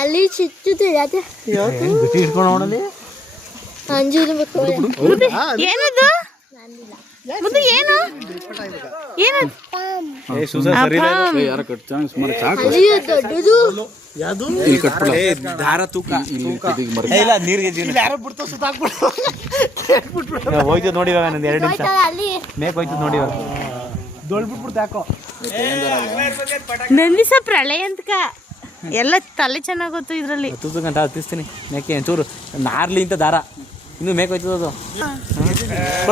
ಅಲ್ಲಿ ಚಿಚ್ಚುತ್ತೆ ಯಾಕೆ ಹಿಡ್ಕೊಂಡು ನೋಡಲಿ ಅಂಜುದು ಏನದು ಮುದ್ದು ಏನು ಏನು ದೊಡ್ಡದು ದಾರ ತೂಕ ಹೋಯ್ತು ನೋಡಿ ನಂದು 2 ನಿಮಿಷ ಅಲ್ಲಿ ಮೇಕ್ ಹೋಯ್ತು ನೋಡಿ ದೊಡ್ಬಿಟ್ಬಿಡ್ತು ಯಾಕೋ ನಂದಿಸ ಪ್ರಳಯ ಅಂತಕ ಎಲ್ಲ ತಲೆ ಚೆನ್ನಾಗೋತು ಇದ್ರಲ್ಲಿ ಹತ್ತು ಗಂಟೆ ಹತ್ತಿಸ್ತೀನಿ ಮೇಕೆ ಚೂರು ನಾರ್ಲಿ ಅಂತ ದಾರ ಇನ್ನು ಮೇಕ್ ಹೋಯ್ತದ ಅದು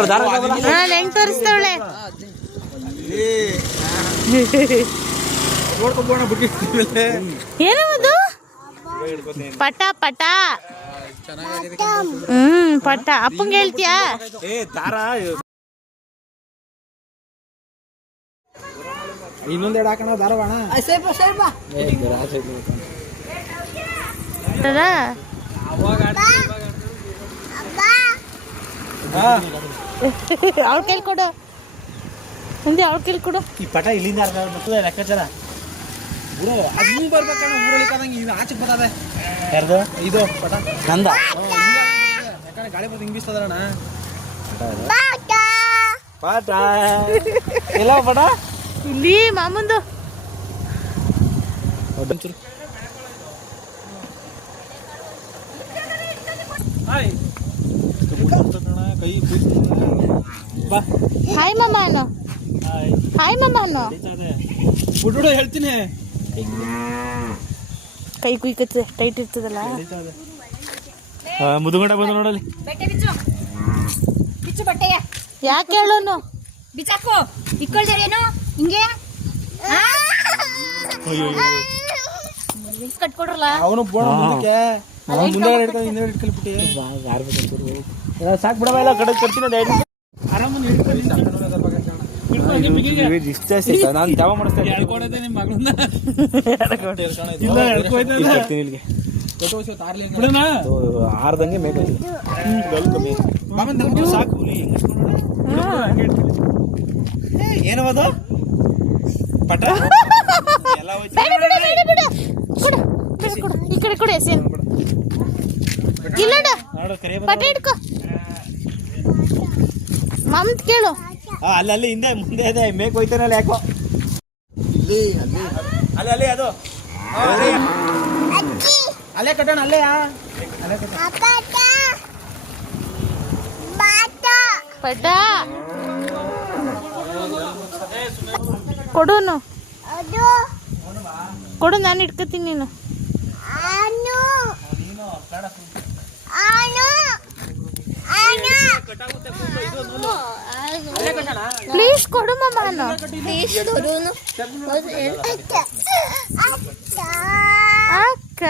ದಾರ ಹೆಂಗ್ ತೋರಿಸ್ತಾವಳೆ ಏನದು ಪಟ ಪಟ ಪಟ ಅಪ್ಪಂಗೆ ಹೇಳ್ತೀಯಾ ಇನ್ನೊಂದೆರಡು ಹಾಕೋಣ ದಾರ ಬಾಣ ಅವಳ ಕೈಲಿ ಕೊಡು ಮುಂದೆ ಅವಳ ಕೈಲಿ ಕೊಡು ಈ ಪಟ ಇಲ್ಲಿಂದ ಲೆಕ್ಕಾಚಾರ ಅದು ಬರ್ಬೇಕಣ್ಣ ಊರಲ್ಲಿ ಕದಂಗೆ ಇದು ಆಚೆಗೆ ಬರ್ತದೆ ಯಾರ್ದು ಇದು ಪಟ ನಂದ ಯಾಕಂದ್ರೆ ಗಾಳಿ ಬರ್ದು ಹಿಂಗೆ ಬೀಸ್ತದಣ್ಣ ಪಾಟ ಎಲ್ಲ ಪಟ ಇಲ್ಲಿ ಮಾಮಂದು ಹಾಯ್ ಮಾಮ ಅನ್ನು ಹಾಯ್ ಮಾಮ ಅನ್ನು ಬಿಡು ಹೇಳ್ತೀನಿ ಕೈ ಕುಯ್ಕತ್ತದೆ ಟೈಟ್ ಇರ್ತದಲ್ಲ ಮುದುಗಂಡ ಬಂದು ನೋಡಲಿ ಬಿಚ್ಚು ಬಟ್ಟೆಯ ಯಾಕೆ ಹೇಳೋನು ಬಿಚ್ಚಾಕು ಇಕ್ಕೊಳ್ತಾರೇನು ಹಿಂಗೆ ಕಟ್ಕೊಡ್ರಲ್ಲ ಅವನು ಮುಂದಕ್ಕೆ ಮುಂದೆ ಹಿಡ್ಕೊಂಡು ಹಿಂದೆ ಹಿಡ್ಕೊಳ್ಬಿಟ್ಟು ಸಾಕು ಬಿಡವ ಎಲ್ಲ ಕಡೆ ಕಟ್ತೀನಿ ಆರಾಮನ್ನು ನಾನು ದಾವ ಮಾಡಿಸ್ತೇನೆ ಆರ್ದಂಗೆ ಮೇಕೆ ಸಾಕು ಏನವದು ಪಟ ಈ ಕಡೆ ಕೊಡು ಎಸೇನು ಇಲ್ಲ ಪಟ ಹಿಡ್ಕೊ ಮಮ್ತ್ ಕೇಳು ಅಲ್ಲಿ ಹಿಂದೆ ಮುಂದೆ ಇದೆ ಮೇಕ್ ಹೋಯ್ತಾನಲ್ಲ ಯಾಕೋ ಅಲ್ಲಿ ಅದು ಅಲ್ಲೇ ಕಟ್ಟೋಣ ಅಲ್ಲೇ ಪಟ ಕೊಡುನು ಕೊಡು ನಾನು ಇಟ್ಕೋತೀನಿ ನೀನು ಪ್ಲೀಸ್ ಕೊಡು ಮಾಮ ಅಕ್ಕ